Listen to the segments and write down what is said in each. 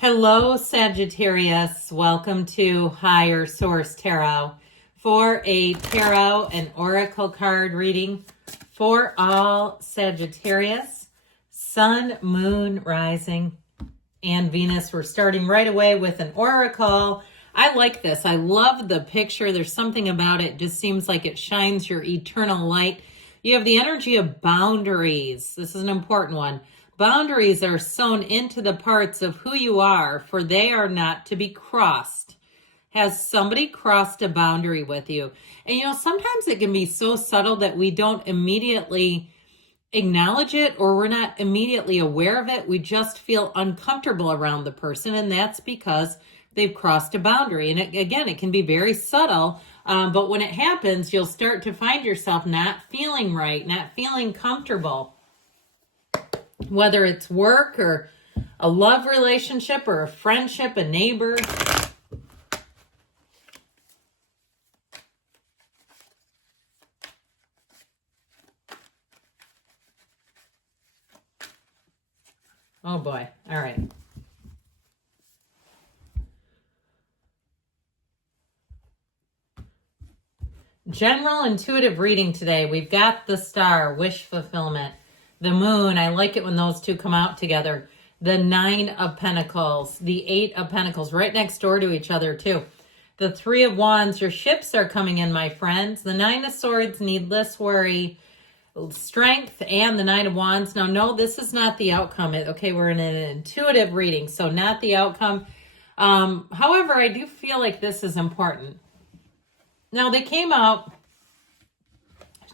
Hello, Sagittarius. Welcome to Higher Source Tarot for a tarot and oracle card reading for all Sagittarius, Sun, Moon, Rising, and Venus. We're starting right away with an oracle. I like this. I love the picture. There's something about it. Just seems like it shines your eternal light. You have the energy of boundaries. This is an important one. Boundaries are sewn into the parts of who you are, for they are not to be crossed. Has somebody crossed a boundary with you? And sometimes it can be so subtle that we don't immediately acknowledge it, or we're not immediately aware of it. We just feel uncomfortable around the person, and that's because they've crossed a boundary. And it can be very subtle, but when it happens, you'll start to find yourself not feeling right, not feeling comfortable. Whether it's work or a love relationship or a friendship, a neighbor. Oh boy. All right. General intuitive reading today. We've got the Star, wish fulfillment. The Moon, I like it when those two come out together. The Nine of Pentacles, the Eight of Pentacles, right next door to each other too. The Three of Wands, your ships are coming in, my friends. The Nine of Swords, needless worry, strength, and the Nine of Wands. Now, no, this is not the outcome. Okay, we're in an intuitive reading, so not the outcome. However, I do feel like this is important. Now, they came out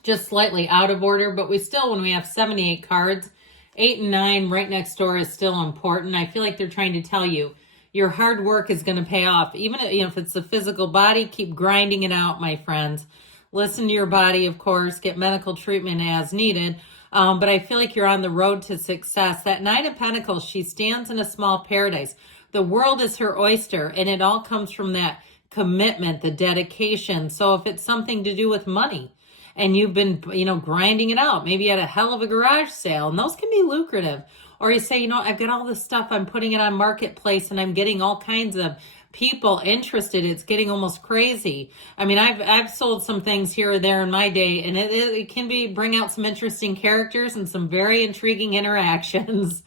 just slightly out of order, but when we have 78 cards, 8 and 9 right next door is still important. I feel like they're trying to tell you your hard work is going to pay off. Even if it's the physical body, keep grinding it out, my friends. Listen to your body, of course, get medical treatment as needed. But I feel like you're on the road to success. That Nine of Pentacles, she stands in a small paradise. The world is her oyster, and it all comes from that commitment, the dedication. So if it's something to do with money, and you've been, grinding it out. Maybe you had a hell of a garage sale, and those can be lucrative. Or you say, I've got all this stuff, I'm putting it on Marketplace, and I'm getting all kinds of people interested. It's getting almost crazy. I mean, I've sold some things here or there in my day, and it can bring out some interesting characters and some very intriguing interactions.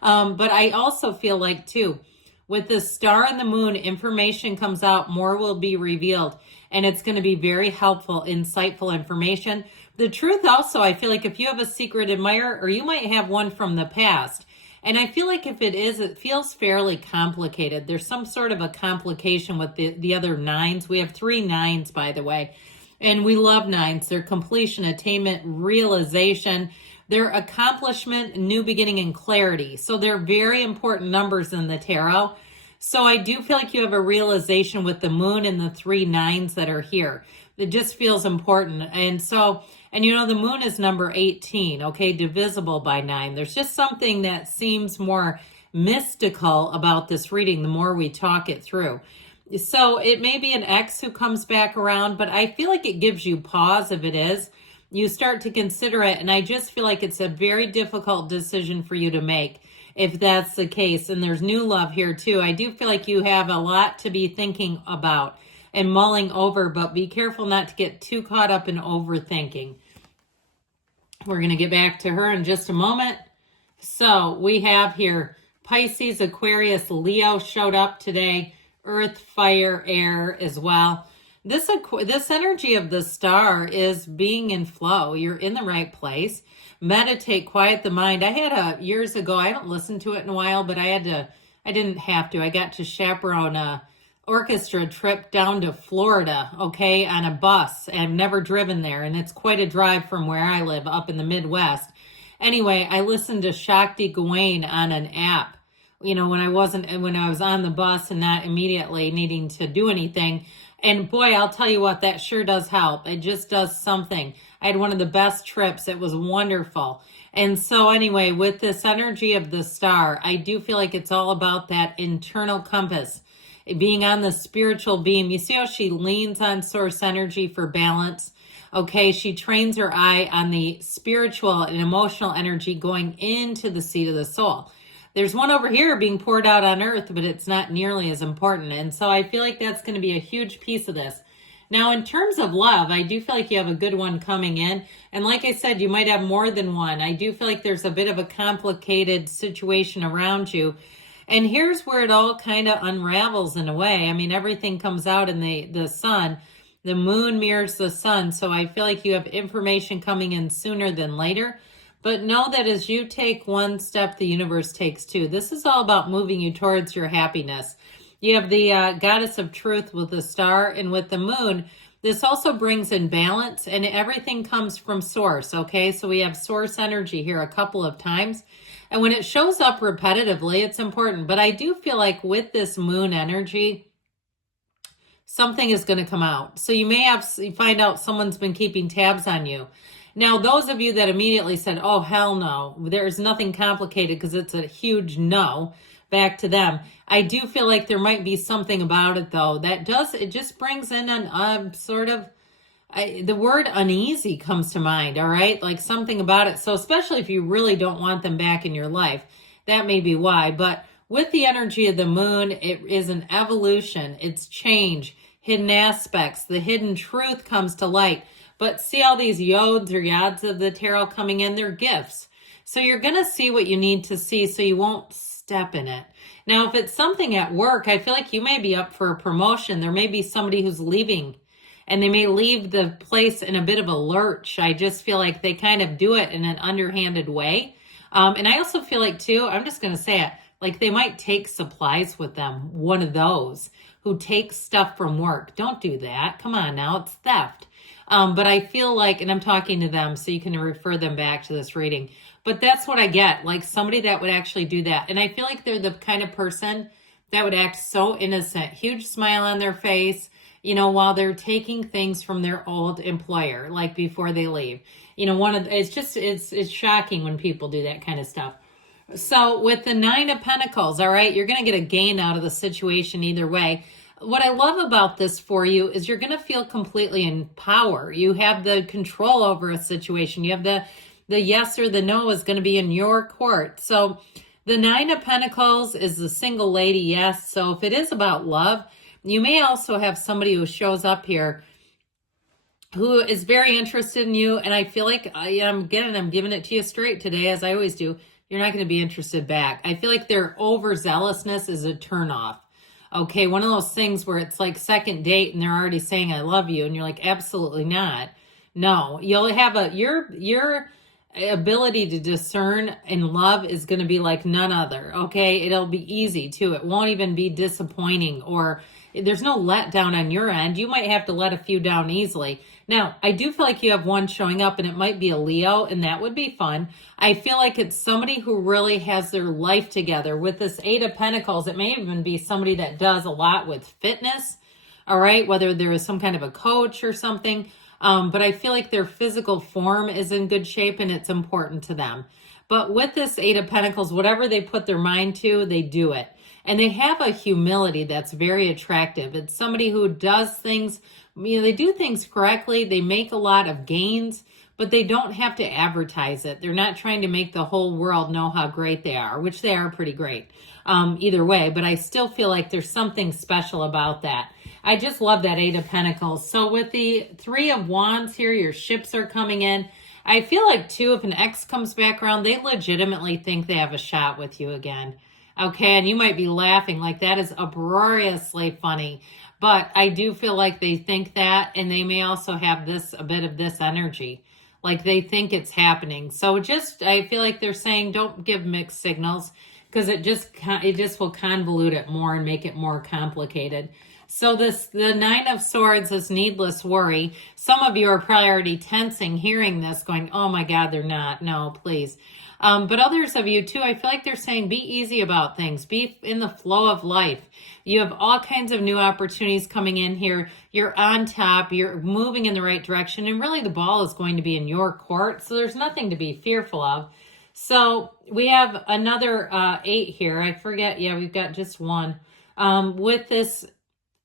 But I also feel like, too, with the Star and the Moon, information comes out, more will be revealed. And it's going to be very helpful, insightful information. The truth also, I feel like if you have a secret admirer, or you might have one from the past, and I feel like if it is, it feels fairly complicated. There's some sort of a complication with the other nines. We have 3 nines, by the way, and we love nines. They're completion, attainment, realization. They're accomplishment, new beginning, and clarity. So they're very important numbers in the tarot. So I do feel like you have a realization with the Moon and the 3 nines that are here. It just feels important. And the Moon is number 18, okay, divisible by 9. There's just something that seems more mystical about this reading the more we talk it through. So it may be an ex who comes back around, but I feel like it gives you pause if it is. You start to consider it, and I just feel like it's a very difficult decision for you to make. If that's the case, and there's new love here too. I do feel like you have a lot to be thinking about and mulling over, but be careful not to get too caught up in overthinking. We're going to get back to her in just a moment. So we have here Pisces, Aquarius, Leo showed up today. Earth, fire, air as well. This energy of the Star is being in flow. You're in the right place. Meditate, quiet the mind. I had years ago, I haven't listened to it in a while, but I didn't have to. I got to chaperone a orchestra trip down to Florida, okay, on a bus. I've never driven there, and it's quite a drive from where I live up in the Midwest. Anyway, I listened to Shakti Gawain on an app, when I was on the bus and not immediately needing to do anything. And boy, I'll tell you what, that sure does help. It just does something. I had one of the best trips. It was wonderful. And so anyway, with this energy of the Star, I do feel like it's all about that internal compass, being on the spiritual beam. You see how she leans on source energy for balance? Okay, she trains her eye on the spiritual and emotional energy going into the seat of the soul. There's one over here being poured out on earth, but it's not nearly as important. And so I feel like that's going to be a huge piece of this. Now, in terms of love, I do feel like you have a good one coming in. And like I said, you might have more than one. I do feel like there's a bit of a complicated situation around you. And here's where it all kind of unravels in a way. I mean, everything comes out in the sun. The moon mirrors the sun. So I feel like you have information coming in sooner than later. But know that as you take one step, the universe takes two. This is all about moving you towards your happiness. You have the goddess of truth with the star, and with the moon, this also brings in balance, and everything comes from source, okay? So we have source energy here a couple of times. And when it shows up repetitively, it's important. But I do feel like with this moon energy, something is going to come out. So you may find out someone's been keeping tabs on you. Now, those of you that immediately said, oh, hell no, there's nothing complicated because it's a huge no, back to them. I do feel like there might be something about it, though, that it just brings in an sort of, the word uneasy comes to mind, all right? Like something about it. So especially if you really don't want them back in your life, that may be why. But with the energy of the moon, it is an evolution. It's change, hidden aspects. The hidden truth comes to light. But see all these yods or yads of the tarot coming in? They're gifts. So you're going to see what you need to see so you won't step in it. Now, if it's something at work, I feel like you may be up for a promotion. There may be somebody who's leaving, and they may leave the place in a bit of a lurch. I just feel like they kind of do it in an underhanded way. And I also feel like, too, I'm just going to say it, like they might take supplies with them. One of those who takes stuff from work. Don't do that. Come on now, it's theft. But I feel like, and I'm talking to them, so you can refer them back to this reading. But that's what I get, like somebody that would actually do that. And I feel like they're the kind of person that would act so innocent, huge smile on their face, you know, while they're taking things from their old employer, like before they leave. You know, it's shocking when people do that kind of stuff. So with the 9 of Pentacles, all right, you're going to get a gain out of the situation either way. What I love about this for you is you're going to feel completely in power. You have the control over a situation. You have the yes or the no is going to be in your court. So the 9 of Pentacles is the single lady, yes. So if it is about love, you may also have somebody who shows up here who is very interested in you. And I feel like I'm giving it to you straight today, as I always do. You're not going to be interested back. I feel like their overzealousness is a turnoff. Okay, one of those things where it's like second date and they're already saying I love you, and you're like, absolutely not. No, you'll have your ability to discern in love is going to be like none other. Okay, it'll be easy too. It won't even be disappointing, or there's no letdown on your end. You might have to let a few down easily. Now, I do feel like you have one showing up, and it might be a Leo, and that would be fun. I feel like it's somebody who really has their life together. With this 8 of Pentacles, it may even be somebody that does a lot with fitness, all right, whether there is some kind of a coach or something. But I feel like their physical form is in good shape, and it's important to them. But with this 8 of Pentacles, whatever they put their mind to, they do it. And they have a humility that's very attractive. It's somebody who does things, you know, they do things correctly. They make a lot of gains, but they don't have to advertise it. They're not trying to make the whole world know how great they are, which they are pretty great either way. But I still feel like there's something special about that. I just love that 8 of Pentacles. So with the 3 of Wands here, your ships are coming in. I feel like, too, if an ex comes back around, they legitimately think they have a shot with you again. Okay, and you might be laughing like that is uproariously funny. But I do feel like they think that, and they may also have a bit of this energy. Like they think it's happening. So I feel like they're saying don't give mixed signals, because it just will convolute it more and make it more complicated. So the 9 of Swords is needless worry. Some of you are probably already tensing hearing this, going, oh my God, they're not. No, please. But others of you too, I feel like they're saying be easy about things. Be in the flow of life. You have all kinds of new opportunities coming in here. You're on top. You're moving in the right direction. And really the ball is going to be in your court. So there's nothing to be fearful of. So we have another 8 here. I forget. Yeah, we've got just one with this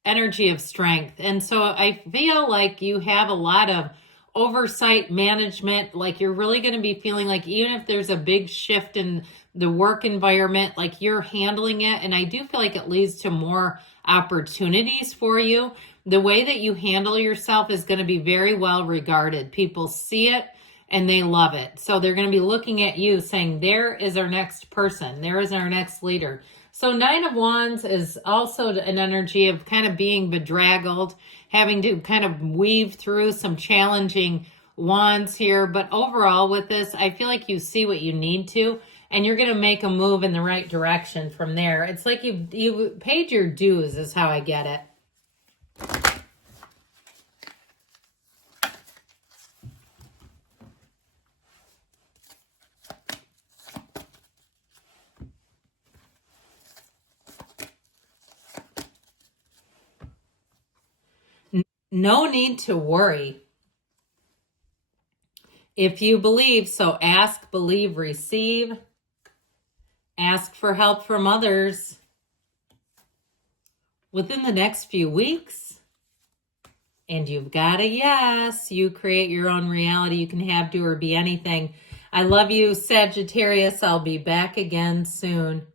energy of strength. And so I feel like you have a lot of oversight, management. Like you're really going to be feeling like even if there's a big shift in the work environment, like you're handling it. And I do feel like it leads to more opportunities for you. The way that you handle yourself is going to be very well regarded. People see it and they love it. So they're going to be looking at you saying, there is our next person. There is our next leader. So 9 of Wands is also an energy of kind of being bedraggled, having to kind of weave through some challenging wands here. But overall with this, I feel like you see what you need to, and you're going to make a move in the right direction from there. It's like you paid your dues is how I get it. No need to worry. If you believe, so ask, believe, receive. Ask for help from others. Within the next few weeks, and you've got a yes. You create your own reality. You can have, do, or be anything. I love you, Sagittarius. I'll be back again soon.